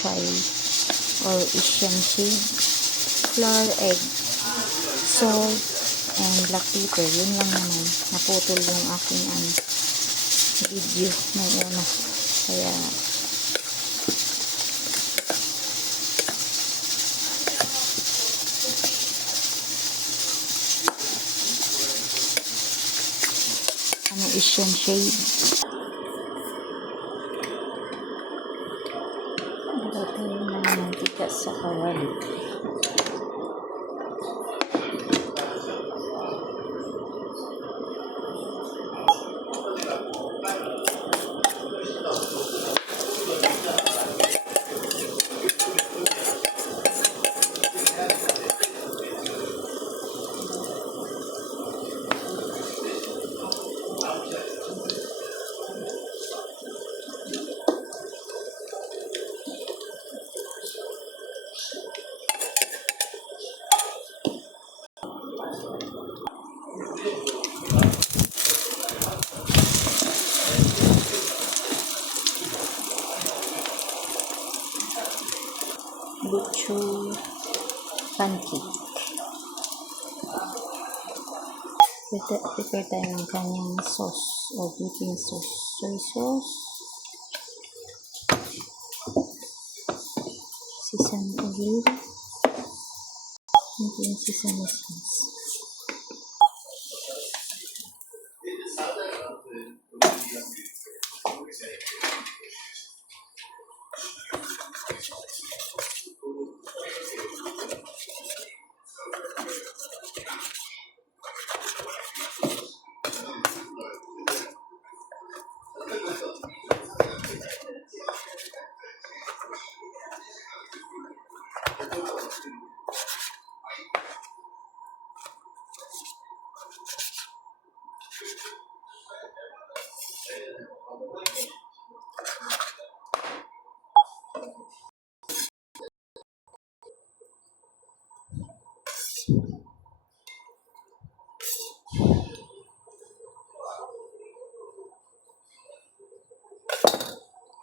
chai or Asian shade, flour, egg, salt, and black pepper. Yun lang naman. Naputol yung aking video ng una. Kaya Asian shade. Lagay tayo ng mantika sa kawali. Lechon pancake. Prepare tayo ng kanyang sauce o dipping sauce. Soy sauce, sesame oil, and yung sesame seeds.